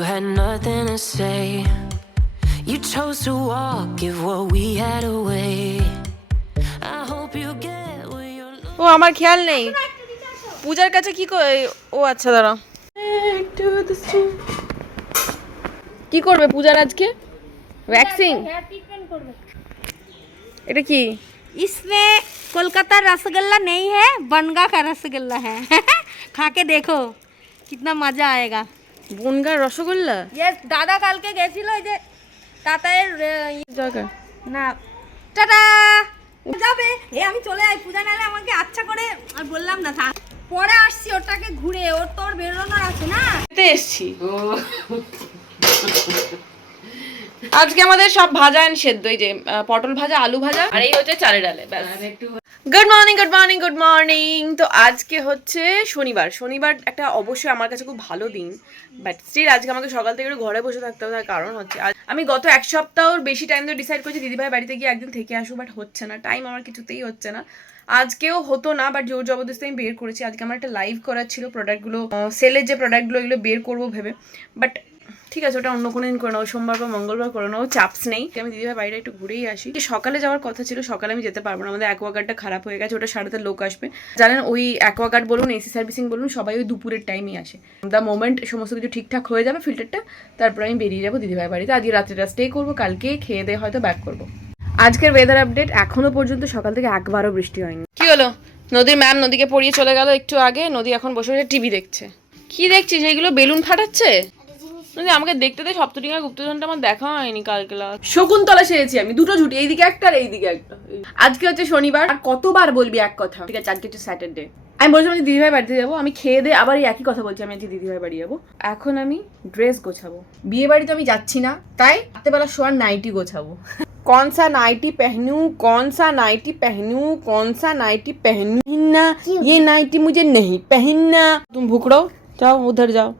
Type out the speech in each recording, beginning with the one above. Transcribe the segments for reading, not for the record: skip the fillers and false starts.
You had nothing to say. You chose to walk, give what we had away. I hope you get what you're ও আমার খেয়াল নেই পূজার কাছে কি ও আচ্ছা দাঁড়া কি করবে পূজার আজকে ভ্যাকসিন এটা কি इसमें कोलकाता रसगुल्ला नहीं है बनगा का रसगुल्ला है खा के देखो कितना मजा आएगा বনগাঁর রসগোল্লা ये दादा কালকে গেছিল এই যে তাতায়ের জায়গা না টাটা যাবে আমি চলে যাই পূজা নালে আমাকে আচ্ছা করে আর বললাম না থাক পরে আসছি ওটাকে ঘুরে ওর তোর বেরোনোর আছে না খেতে এসছি আজকে আমাদের সব ভাজা এন্ড সেদ্ধ এই যে পটল ভাজা আলু ভাজা আর এই হচ্ছে চালের ডালে ব্যাস good morning good morning good morning তো আজকে হচ্ছে শনিবার একটা অবশ্যই আমার কাছে খুব ভালো দিন বাট স্টিল আজকে আমাকে সকাল থেকে একটু ঘরে বসে থাকতে হবে তার কারণ হচ্ছে আমি গত এক সপ্তাহর বেশি টাইম ধরে ডিসাইড করছি দিদিভাই বাড়িতে গিয়ে একদিন থেকে আসবো বাট হচ্ছে না টাইম আমার কিছুতেই হচ্ছে না আজকেও হতো না বাট জোর জবরদস্তি আমি বের করেছি আজকে আমার একটা লাইভ করার ছিল প্রোডাক্টগুলো সেলের যে প্রোডাক্টগুলো এগুলো বের করবো ভেবে বাট ঠিক আছে ওটা অন্য কোনো দিন করে নেবো সোমবার বা মঙ্গলবার করে নেবো চাপস নেই আমি দিদিভাই বাইরে একটু ঘুরেই আসি সকালে যাওয়ার কথা ছিল সকালে আমি যেতে পারবো না আমাদের অ্যাকোয়াগার্ডটা খারাপ হয়ে গেছে ওটা সারাতে লোক আসবে জানেন ওই অ্যাকোয়াগার্ড বলুন এসি সার্ভিসিং বলুন সবাই ওই দুপুরের টাইমেই আসে দ্য মোমেন্ট সমস্ত কিছু ঠিকঠাক হয়ে যাবে ফিল্টারটা তারপর আমি বেরিয়ে যাবো দিদিভাই বাড়িতে আজকে রাত্রিটা স্টে করবো কালকে খেয়ে দিয়ে হয়তো ব্যাক করবো আজকের ওয়েদার আপডেট এখনো পর্যন্ত সকাল থেকে একবারও বৃষ্টি হয়নি কি হলো নদীর ম্যাম নদীকে পড়িয়ে চলে গেল একটু আগে নদী এখন বসে বসে টিভি দেখছে কি দেখছি সেইগুলো বেলুন ফাটাচ্ছে আমাকে দেখতে দে সপ্তটিঙ্গা গুপ্তধনটা আমার দেখা হয়নি কালকে শকুন্তলা সেরেছি আমি দুটো ঝুটি এইদিকে একটা আর এইদিকে একটা আজকে হচ্ছে শনিবার আর কতবার বলবি এক কথা ঠিক আছে আজকে হচ্ছে স্যাটারডে আমি বলছিলাম যে দিদিভাই বাড়িতে যাবো আমি খেয়ে দিয়ে আবার এই একই কথা বলছি আমি আজকে দিদিভাই বাড়ি যাবো এখন আমি ড্রেস গোছাবো বিয়ে বাড়িতে আমি যাচ্ছি না তাই রাত্রেবেলা শোয়ার নাইটি গোছাবো कौन सा नाइटी पहनूं कौन सा नाइटी पहनूं कौन सा नाइटी पहनना ये नाइटी मुझे नहीं पहनना तुम भुकड़ो जाओ उधर जाओ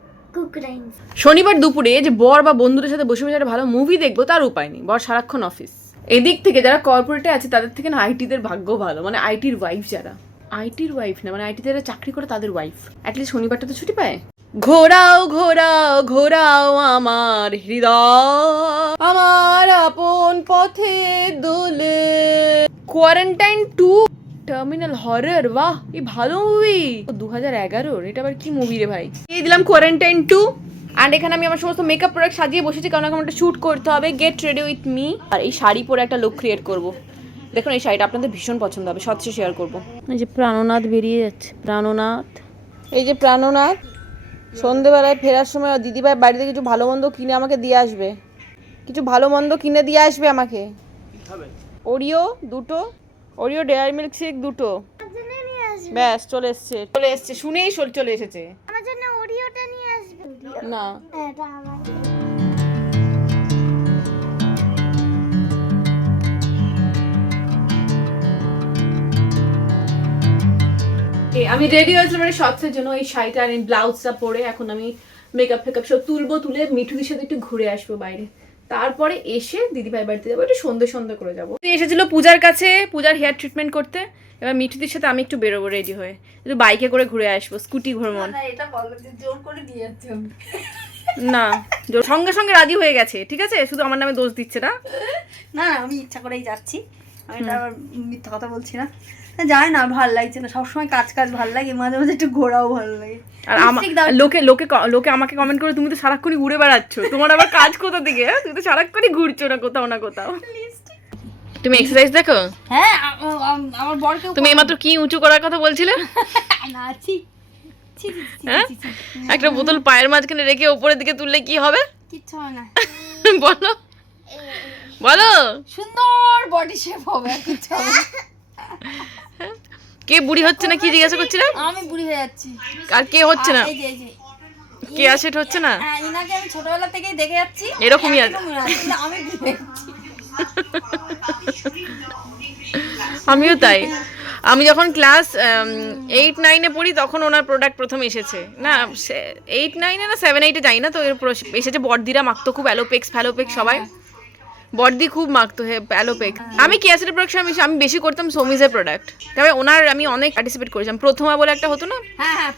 শনিবার দুপুরে যে বর বা বন্ধুদের সাথে বসে বসে একটা ভালো মুভি দেখবো তার উপায় নেই বর সারাক্ষণ অফিস এদিক থেকে যারা কর্পোরেটে আছে তাদের থেকে না আইটিদের ভাগ্য ভালো মানে আইটির ওয়াইফ যারা আইটির ওয়াইফ না মানে আইটিতে যারা চাকরি করে তাদের ওয়াইফ অ্যাটলিস্ট শনিবারটা তো ছুটি পায় ঘোরাও ঘোরাও ঘোরাও আমার হৃদয় আমার আপন পথে দোলে কোয়ারেন্টাইন 2 টার্মিনাল হরর বাহ এই ভালো মুভি 2011 এটা আবার কি মুভি রে ভাই এই দিলাম কোয়ারেন্টাইন 2 আর এখানে আমি আমার সমস্ত মেকআপ প্রোডাক্ট সাজিয়ে বসেছি কারণ এখন একটা শুট করতে হবে গেট রেডি উইথ মি আর এই শাড়ি পরে একটা লুক ক্রিয়েট করব দেখুন এই শাড়িটা আপনাদের ভীষণ পছন্দ হবে সবচেয়ে শেয়ার করব এই যে প্রাণনাথ বেরিয়ে যাচ্ছে প্রাণনাথ এই যে প্রাণনাথ সন্ধেবেলায় ফেরার সময় দিদিভাই বাড়িতে কিছু ভালো মন্দ কিনে আমাকে দিয়ে আসবে কিছু ভালো মন্দ কিনে দিয়ে আসবে আমাকে ওরিও দুটো ওরিও ডেয়ারি মিল্ক শেক দুটো ব্যাস চলে এসছে শুনেই চলে এসেছে আমার জন্য ওরিওটা নিয়ে আসবে না এটা আমার আমি রেডি হয়েছিলাম মানে শর্টসের জন্য এই শাড়িটা আর এই ব্লাউজটা পরে এখন আমি মেকআপ ফেকআপ সব তুলে মিঠুদির সাথে একটু ঘুরে আসবো বাইরে তারপরে এসে দিদিভাই বাড়িতে যাবো একটু সন্ধ্যে করে যাবো এসেছিল পূজার কাছে পূজার হেয়ার ট্রিটমেন্ট করতে এবার মিঠুদির সাথে আমি একটু বেরোবো রেডি হয়ে একটু বাইকে করে ঘুরে আসবো স্কুটি ভ্রমণ এটা বলো যে জোর করে দিয়ে যাচ্ছে না সঙ্গে সঙ্গে রাজি হয়ে গেছে ঠিক আছে শুধু আমার নামে দোষ দিচ্ছে না না আমি ইচ্ছা করেই যাচ্ছি আমি এটা আবার মিথ্যা কথা বলছি না জানি না ভালো লাগছে না সবসময় কাজ ভালো লাগে মাঝে মাঝে একটু ঘোরাও ভালো লাগে আর লোকে আমাকে কমেন্ট করে তুমি তো সারাক্ষণই ঘুরে বেড়াচ্ছ তোমার আবার কাজ কোথা থেকে তুমি তো সারাক্ষণই ঘুরছো না কোথাও তুমি এক্সারসাইজ দেখো হ্যাঁ আমার বরকে তুমি এইমাত্র কি উঁচু করার কথা বলছিলে নাচি হ্যাঁ একটা বোতল পায়ের মাঝখানে রেখে উপরের দিকে তুললে কি হবে কিচ্ছু হয় না বলো সুন্দর বডি শেপ হবে কিচ্ছু হবে কে বুড়ি হচ্ছে না কি জিজ্ঞাসা করছিলাম আমি বুড়ি হয়ে যাচ্ছি আর কে হচ্ছে না এই যে কে আসেট হচ্ছে না হ্যাঁ ইনাকে আমি ছোটবেলা থেকেই দেখে যাচ্ছি এরকমই আছে আমি বুড়ি হচ্ছি আমিও তাই আমি যখন ক্লাস 8-9 পড়ি তখন ওনার প্রোডাক্ট প্রথম এসেছে না 8-9 না 7-8 যাই না তো এসেছে বড়দিরা মাখতো খুব অ্যালোপেক্স সবাই বড়দি খুব মাখতো অ্যালোপেক্স আমি কেয়াসের প্রোডাক্ট আমি বেশি করতাম সোমিজের প্রোডাক্ট তবে ওনার আমি অনেক পার্টিসিপেট করেছিলাম প্রথমা বলে একটা হতো না হ্যাঁ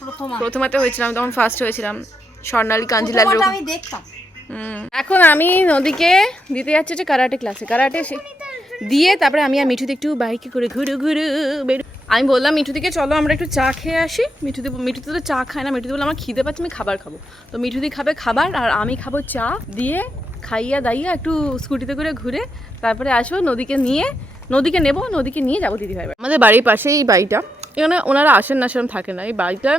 প্রথমাতে হয়েছিলাম তখন ফার্স্ট হয়েছিলাম স্বর্ণালী কাঞ্জিলাল প্রথমত আমি দেখতাম। এখন আমি নদীকে দিতে যাচ্ছি যে কারাটে ক্লাসে, কারাটে দিয়ে তারপরে আমি আর মিঠুদি একটু বাইকে করে ঘুরু ঘুরু বেরো। আমি বললাম মিঠুদিকে চলো আমরা একটু চা খেয়ে আসি। মিঠুদি তো চা খায় না। মিঠুদি বললো আমার খিদে পাচ্ছে, আমি খাবার খাবো। তো মিঠুদি খাবে খাবার আর আমি খাবো চা। দিয়ে খাইয়া দাইয়া একটু স্কুটিতে করে ঘুরে তারপরে আসবো নদীকে নিয়ে, নদীকে নেবো, নদীকে নিয়ে যাবো দিদিভাই বাড়ি। আমাদের বাড়ির পাশেই এই বাড়িটা, এখানে ওনারা আসেন না, সেরকম থাকে না। এই বাড়িটা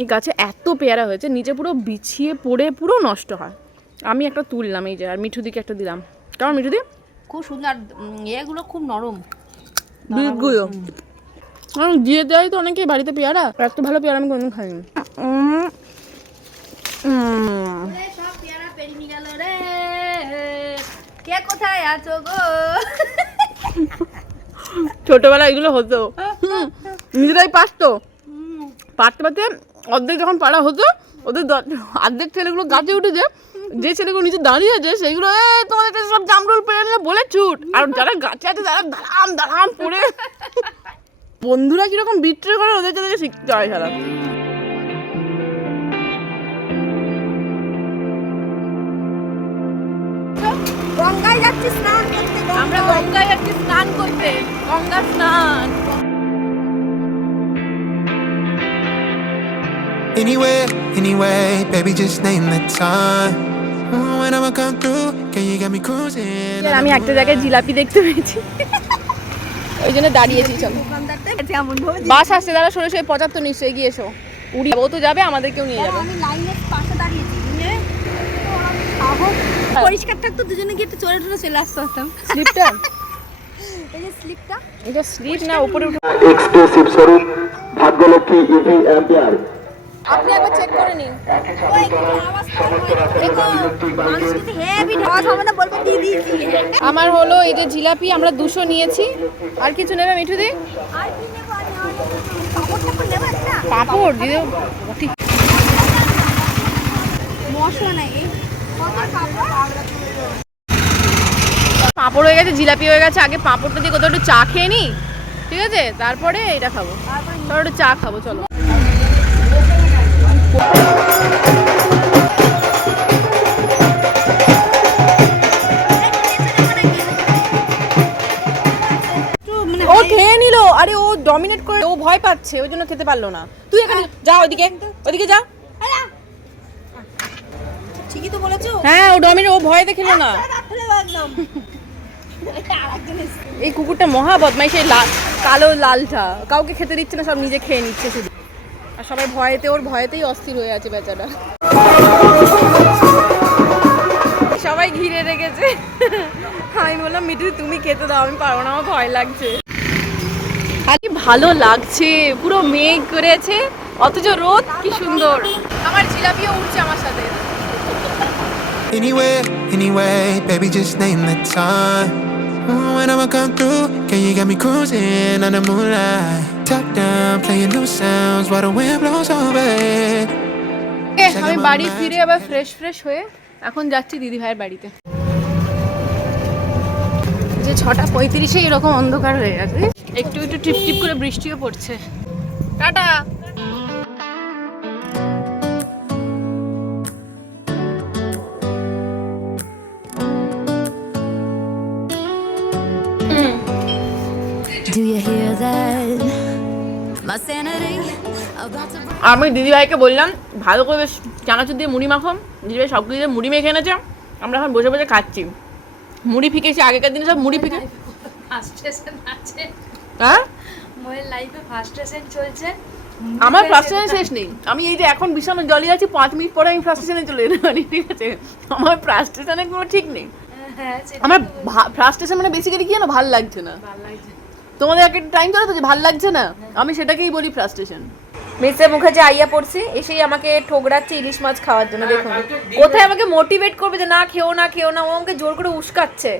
এই গাছে এত পেয়ারা হয়েছে, নিচে পুরো বিছিয়ে পড়ে পুরো নষ্ট হয়। আমি একটা তুললাম এই যে, আর মিঠুদিকে একটা দিলাম। কেমন মিঠুদি? খুব সুন্দর, এগুলো খুব নরম বীজগুলো দিয়ে দেয় তো অনেকেই বাড়িতে পেয়ারা, এত ভালো পেয়ারা আমি কোনোদিন খাইনি। সব পেয়ারা পেরিয়ে গেল রে, কে কোথায় আছো গো? ছোটবেলায় এগুলো হতো, নিজেরাই পারতো, পারতে পারতে অর্ধেক যখন পাড়া হতো ওদের অর্ধেক ছেলেগুলো গাছে উঠেছে, যে ছেলেগুলো নিচে দাঁড়িয়ে আছে সেইগুলো তোমাদের কাছে সব জামরুল পেরে নিয়ে বলে ছুট, আর যারা গাছে আছে তারা দাঁড়াম দাঁড়াম পড়ে। বন্ধুরা কিরকম বিট্রে করে ওদের থেকে শিখতে হয় সারা। গঙ্গায় যাচ্ছি স্নান করতে, আমরা গঙ্গায় যাচ্ছি স্নান করতে, গঙ্গা স্নান। Anyway, baby, just name the time. When I'ma come through, can you get me cruising? আমি একটা জায়গায় জিলাপি দেখতে পেয়েছি, ওই জন্য দাঁড়িয়েছি। চলো বাস আসছে, দাঁড়া সরে সরে 75 নিশ্চয়ই, গিয়ে এসো। উড়ি ও তো যাবে, আমাদেরকেও নিয়ে যাবে। আমি লাইনের পাশে দাঁড়িয়েছি, পরিষ্কার থাকতো, দুজনে গিয়ে একটু চলে চলে চলে আসতে পারতাম। স্লিপটা, এই যে স্লিপটা, এটা স্লিপ না উপরে উঠে। Exclusive showroom Bhagyalakshmi EV ampere. আপনি একবার চেক করে নিন। ওই কিছু আওয়াজ দেখো, মানুষ কিন্তু হেভি আওয়াজ হবে না, বলবে দিয়ে দিয়েছি। আমার হলো এই যে জিলাপি আমরা 200 নিয়েছি। আর কিছু নেবে মিঠুদি? আর কি নেবো? পাপড়টা নেবে না? পাপড় দিয়ে ঠিক মশলা নাই, কত পাপড়? পাঁপড় হয়ে গেছে, জিলাপি হয়ে গেছে। আগে পাঁপড়টা দিয়ে কোথাও একটু চা খেয়ে নিই, ঠিক আছে? তারপরে এটা খাবো, তারপরে একটু চা খাবো। চলো ও খেয়ে নিল। আরে ও ডমিনেট করে, ও ভয় পাচ্ছে, ওই জন্য খেতে পারলো না। তুই এখানে যা, ওইদিকে ওইদিকে যা। ঠিকই তো বলেছো। হ্যাঁ ও ডমিনেট, ও ভয়তে খেলো না। একদম এই কুকুরটা মহা বদমাইশ, এই কালো লালটা কাউকে খেতে দিচ্ছে না, সব নিজে খেয়ে নিচ্ছে শুধু। আর সবাই ভয়েতে, ওর ভয়েতেই অস্থির হয়ে আছে বেচারা। সবাই ঘিরে রেখেছে। আমি বললাম মিঠু তুমি খেতে দাও, আমি পারবো না, আমার ভয় লাগছে। আর কি ভালো লাগছে, পুরো মেঘ করেছে অথচ রোদ, কি সুন্দর। আমার জিলাপিও উঠছে আমার সাথে। Anyway, baby, just name the time. When I'ma come through, can you get me cruising under moonlight? Top down, playing new sounds while the wind blows over it. আমি বাড়ি ফিরে আবার ফ্রেশ হয়ে এখন যাচ্ছি দিদি ভাইয়ের বাড়িতে। যে 6:35 এরকম অন্ধকার হয়ে গেছে, একটু একটু টিপ টিপ করে বৃষ্টিও পড়ছে। Tata. Do you hear that? My sanity about to break. আমি দিদিভাইকে বললাম ভালো করে বেশ চানাচুর দিয়ে মুড়ি মাখো। দিদিভাই সব কিছু দিয়ে মুড়ি মেখে এনেছে, আমরা এখন বসে বসে খাচ্ছি। মুড়ি ফিকেছি, আগেকার দিনে সব মুড়ি ফিকে। ফার্স্টেশন আছে, হ্যাঁ মোয়ের লাইফে ফার্স্টেশন চলছে। আমার ফ্রাস্ট্রেশন শেষ নেই। আমি এই যে এখন বিছানা জলিয়ে আছি, 5 মিনিট পরে আমি ফ্রাস্ট্রেশনে চলে যেতে পারি, ঠিক আছে? আমার ফ্রাস্ট্রেশনের কোনো ঠিক নেই। হ্যাঁ, আমার ফ্রাস্ট্রেশন মানে বেসিক্যালি কি জানো, ভাল লাগছে না। তোমাদের একটা টাইম চলে তো যে ভাল লাগছে না, আমি সেটাকেই বলি ফ্রাস্ট্রেশন। মিসে মুখে যে আইয়া পড়ছি, এসেই আমাকে ঠোকরাচ্ছে ইলিশ মাছ খাওয়ার জন্য। দেখুন কোথায় আমাকে মোটিভেট করবে যে না খেও না খেও না, ও আমাকে জোর করে উস্কাচ্ছে।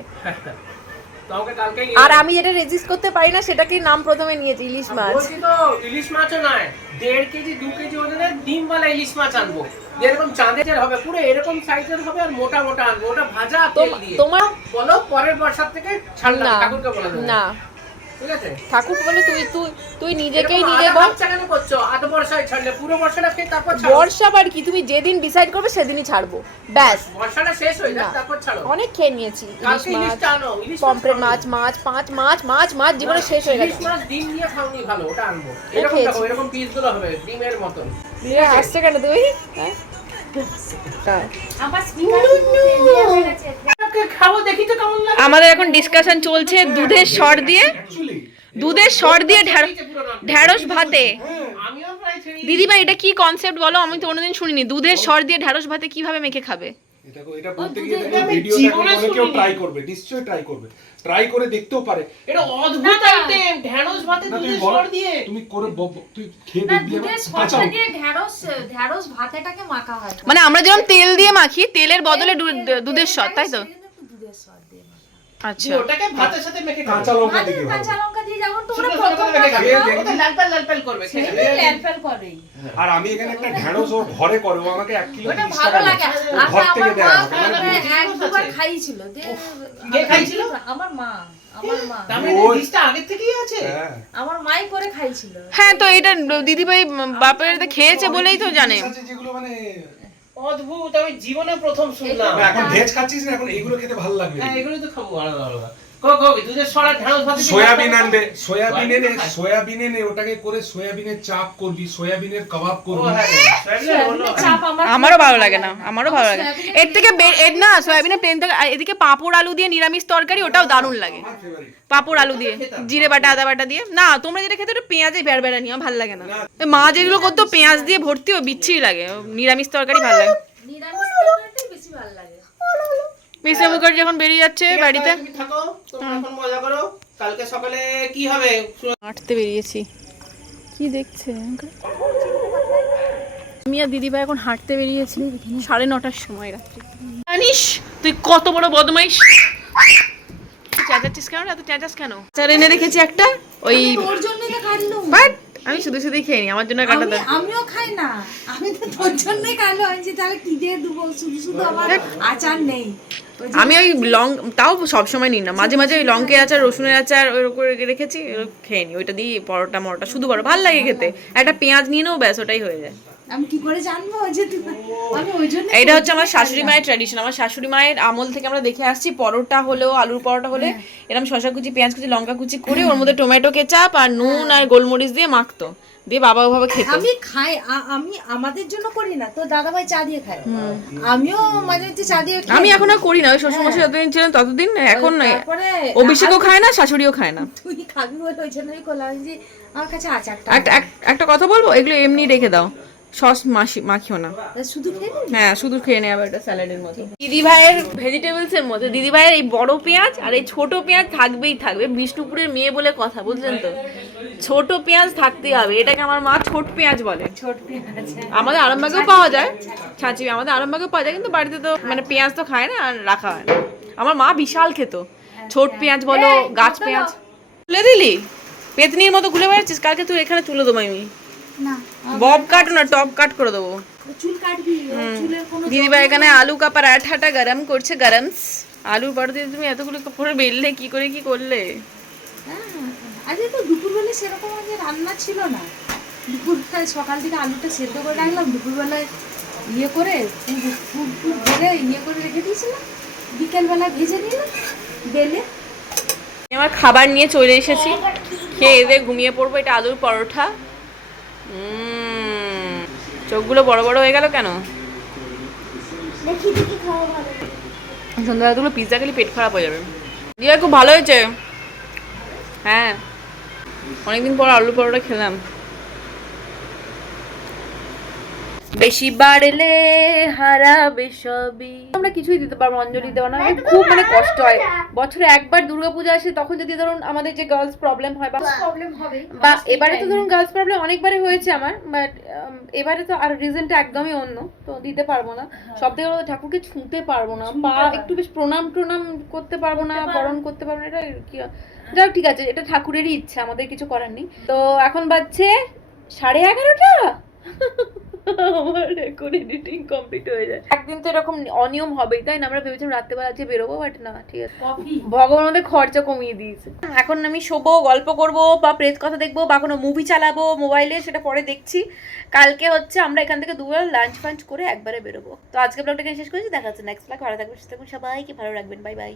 আর আমি যেটা রেজিস্ট করতে পারি না সেটাকেই নাম প্রথমে নিয়েছি, ইলিশ মাছ। বলছি তো ইলিশ মাছও নয়, 1.5 কেজি 2 কেজি ওজনের ডিমওয়ালা ইলিশ মাছ আনবো, যেরকম চাঁদের হবে, পুরো এরকম সাইজের হবে, আর মোটা মোটা আনবো। ওটা ভাজা তেল দিয়ে। তোমার বলো পরের বর্ষার থেকে ছাড়লাম, না ঠাকুরকে বলে দেবো। না, ঠিক আছে? ঠাকুর বলে তুই নিজেকেই এরকম নিজে আধা বল। বাচ্চা কেন করছো? আধ বর্ষায় ছাড়লে পুরো বর্ষাটা খেয়ে তারপর ছাড়ো। বর্ষা বার কি, তুমি যেদিন ডিসাইড করবে সেদিনই ছাড়বো, ব্যাস। বর্ষাটা শেষ হয়ে যাক না। তারপর ছাড়ো। অনেক খেয়ে নিয়েছি, ইলিশ কালকে মাছ, ইলিশটা আনো, ইলিশ মাছ পমফ্রেট খাও। মাছ জীবনে শেষ হয়ে ইলিশ গেছে। মাছ ডিম দিয়ে খাওনি ভালো, ওটা আনবো। এরকম খেয়েছি। দেখো, এরকম পিসগুলো হবে ডিমের মতন। দিয়ে আসছে কেন তুমি? হ্যাঁ? আমার স্পিকার হয়ে গেছে। ওকে খাবো, দেখি তো কেমন লাগে। আমাদের এখন ডিসকাশন চলছে দুধের সর দিয়ে ঢ্যাঁড়স ভাতে। আমিও প্রায় ছেড়ে দিদিমা এটা কি কনসেপ্ট বলো, আমি তো কোনোদিন শুনিনি। দুধের সর দিয়ে ঢ্যাঁড়স ভাতে কিভাবে মেখে খাবে? এটা বলতে গিয়ে দেখো ভিডিওটা করে কেউ ট্রাই করবে, নিশ্চয়ই ট্রাই করবে, ট্রাই করে দেখতেও পারে। এটা অদ্ভুত আইটেম, ঢ্যাঁড়স ভাতে না তুমি দুধের বলো, সর দিয়ে। তুমি করে তুই খেয়ে না, দেখবি দুধের কাঁচা সরটা দিয়ে ঢ্যাঁড়স ভাতেটাকে মাখা হয়। মানে আমরা যেরকম তেল দিয়ে মাখি, তেলের বদলে দুধের সর, তাই তো? সেটা কিন্তু দুধের সর দিয়ে মাখা। আচ্ছা, ওটাকে ভাতের সাথে মেখে খাও। কাঁচা লঙ্কা ভাতের দিকে কাঁচা লঙ্কা দিয়ে যেমন তোমরা শুকনো প্রথম লঙ্কা মেখে খাবে। খাও। ওটা লাল পাল করবে, খেয়ে নেবে। সেদিন ল্যালফেল করেই। আর আমি এখানে একটা ঢ্যাঁড়স ওর ঘরে করে, ও আমাকে 1 কিলো ওটা 30 ভালো টাকা লাগে। নেয়। আর ঘর থেকে আমার দেয় মা আমাকে, মানে মানে বুঝতে এক দুবার পারছি। খাইছিল। কে খাইছিল? আমার মা। তার মানে ডিশটা আগে থেকেই আছে। হ্যাঁ। আমার মাই করে খাইছিল। হ্যাঁ, তো এটা দিদিভাই বাপের হাতে খেয়েছে বলেই তো জানে। আছে যেগুলো মানে অদ্ভুত, আমি জীবনে প্রথম শুনলাম। না, এখন ভেজ খাচ্ছিস না, এখন এইগুলো খেতে ভালো লাগবে। হ্যাঁ, এগুলো তো খাবো আলাদা আলাদা। দুধের সরা ঢ্যাঁড়স ভাতে দিয়ে সয়াবিন ভাত আনবে, খাবো। সয়াবিন এনে ওটাকে করে সয়াবিনের চাপ করবি, সয়াবিনের কাবাব ও করবি। হ্যাঁ, সয়াবিনের বললো। চাপ আমারও ভালো লাগে না, আমারও ভালো লাগে না। এর থেকে এর না সয়াবিনের প্লেন থেকে, আর এদিকে পাঁপড় আলু দিয়ে নিরামিষ তরকারি, ওটাও দারুণ লাগে। আমার favorite। পাঁপড় আলু দিয়ে জিরে বাটা আদা বাটা দিয়ে। না, তোমরা যেটা খেতে, ওটা পেঁয়াজে বেড়া নিয়ে ভালো লাগে না। এই মা যেগুলো করতো পেঁয়াজ দিয়ে ভর্তি, ও বিচ্ছিরি লাগে। নিরামিষ তরকারি ভালো লাগে। নিরামিষ তরকারিটাই বেশি ভালো লাগে। মিস্টার মুখার্জি যখন বেরিয়ে যাচ্ছে বাড়িতে। তুমি থাকো, তোমরা এখন মজা করো। কালকে সকালে কি হবে? হাঁটতে বেরিয়েছি। কি দেখছে আমি আর দিদিভাই এখন হাঁটতে বেরিয়েছি 9:30টার সময় রাত্রে। জানিস তুই কত বড় বদমাইশ? চেঁচাচ্ছিস কেন? এত চেঁচাস কেন? আচার এনে রেখেছি একটা, ওই তোর জন্যই তো কাটলুম। বাট আমি শুধু শুধুই খেয়ে নি, আমার জন্য কাটা দাও। আমিও খাই না, আমি তো তোর জন্যই কাটলো। আমি যে তাহলে কি দিয়ে দেবো, শুধু আমার আচার নেই। ওই যে আমি ওই তাও সবসময় নিই না, মাঝে মাঝে ওই লঙ্কের আচার, রসুনের আচার ওই করে রেখেছি, খেয়ে নি। ওইটা দিয়ে পরোটা মরোটা শুধু বড় ভালো লাগে খেতে। একটা পেঁয়াজ নিয়ে নেও, ব্যাস ওটাই হয়ে যায়। আমি কি করে জানবো যে আমি ওই জন্য এটা হচ্ছে আমার শাশুড়ি মায়ের ট্র্যাডিশন। আমার শাশুড়ি মায়ের আমল থেকে আমরা দেখে আসছি, পরোটা হলেও, আলুর পরোটা হলে এরকম শসা কুচি, পেঁয়াজ কুচি, লঙ্কা কুচি করে ওর মধ্যে টমেটো কেচাপ আর নুন আর গোলমরিচ দিয়ে মাখতো, দিয়ে বাবা ওভাবে খেত। আমি খাই। আমি আমাদের জন্য করি না, তো দাদাভাই চা দিয়ে খায়, আমিও মাঝে মাঝে চা দিয়ে খাই। আমি এখন আর করি না, ওই শ্বশুরমশাই যতদিন ছিলেন ততদিন। এখন তারপরে অভিষেকও খায় না, শাশুড়িও খায় না। তুই খাবি বলে ওই জন্যই করলাম যে আমার কাছে আচারটা একটা কথা বলবো, এগুলো এমনি রেখে দাও, সস মাখিও না। শুধু খেয়ে নিবি? হ্যাঁ, শুধু খেয়ে নেওয়া একটা স্যালাডের মতো। দিদি ভাইয়ের ভেজিটেবলস এর মধ্যে দিদি ভাইয়ের এই বড় পেঁয়াজ আর এই ছোট পেঁয়াজ থাকবেই থাকবে। বিষ্ণুপুরের মেয়ে বলে কথা, বুঝলেন তো? ছোট পেঁয়াজ থাকতেই হবে। এটাকে আমার মা ছোট পেঁয়াজ বলে। ছোট পেঁয়াজ। আমাদের আরামবাগেও পাওয়া যায়, ছাঁচি আমাদের আরামবাগেও পাওয়া যায়, কিন্তু বাড়িতে তো মানে পেঁয়াজ তো খায় না আর রাখা হয় না। আমার মা বিশাল খেত, ছোট পেঁয়াজ বলো, গাছ পেঁয়াজ। তুলে দিলি পেতনির মতো ঘুরে বেড়াচ্ছিস, কালকে তুই এখানে তুলে দেবো আমি। না, বব কাট না, টপ কাট করে দেবো। চুল কাটবি, চুলের কোনো দিদিভাই এখানে আলু কা পরাঠাটা গরম করছে, গরমস। আলুর পরোটা দিয়ে তুমি এতগুলো কাপড়ে বেললে কি করে, কি করলে? আজকে তো দুপুরবেলা সেরকম আজকে রান্না ছিল না। দুপুরবেলায় সকাল থেকে আলুটা সেদ্ধ করে রাখলাম, দুপুরবেলায় ইয়ে করে ফুট ভরে ইয়ে করে রেখে দিয়েছিলাম, বিকেলবেলা ভেজে নিলাম বেলে। আমার খাবার নিয়ে চলে এসেছি, খেয়ে দিয়ে ঘুমিয়ে পড়বো। এটা আলুর পরোটা। চোখগুলো বড় বড় হয়ে গেল কেন? সন্ধ্যাবেলাগুলো পিৎজা খেলে পেট খারাপ হয়ে যাবে। দিয়ে খুব ভালো হয়েছে। হ্যাঁ, অনেকদিন পর আলু পরোটা খেলাম। বেশি বাড়লে হারাবে সবই। আমরা কিছুই দিতে পারবো, অঞ্জলি দেওয়া না, খুব মানে কষ্ট হয়। বছরে একবার দুর্গাপূজা আসে, তখন যদি ধরুন আমাদের যে গার্লস প্রবলেম হয় বা প্রবলেম হবে। বা এবারে তো ধরুন গার্লস প্রবলেম অনেকবারই হয়েছে আমার, বাট এবারে তো আর রিজনটা একদমই অন্য, তো দিতে পারবো না। সব থেকে বড় ঠাকুরকে ছুঁতে পারবো না, বা একটু বেশ প্রণাম করতে পারবো না, বরণ করতে পারবো না। এটা কি, যাও ঠিক আছে, এটা ঠাকুরেরই ইচ্ছা, আমাদের কিছু করার নেই। তো এখন বাজছে 11:30। আমার এখন এডিটিং কমপ্লিট হয়ে যায়। একদিন তো এরকম অনিয়ম হবেই, তাই না? আমরা ভেবেছিলাম রাত্রেবেলা আজকে বেরোবো, বাট না, ঠিক আছে, ভগবান আমাদের খরচা কমিয়ে দিয়েছে। এখন আমি শোবো, গল্প করব বা প্রেত কথা দেখবো বা কোনো মুভি চালাবো মোবাইলে, সেটা পরে দেখছি। কালকে হচ্ছে আমরা এখান থেকে দুবেলা লাঞ্চ ফাঞ্চ করে একবারে বেরোবো। তো আজকে ব্লগটা এখানে শেষ করেছি, দেখা হচ্ছে নেক্সট ব্লগ। ভালো থাকবেন, সুস্থ থাকবেন, সবাইকে ভালো রাখবেন, বাই বাই।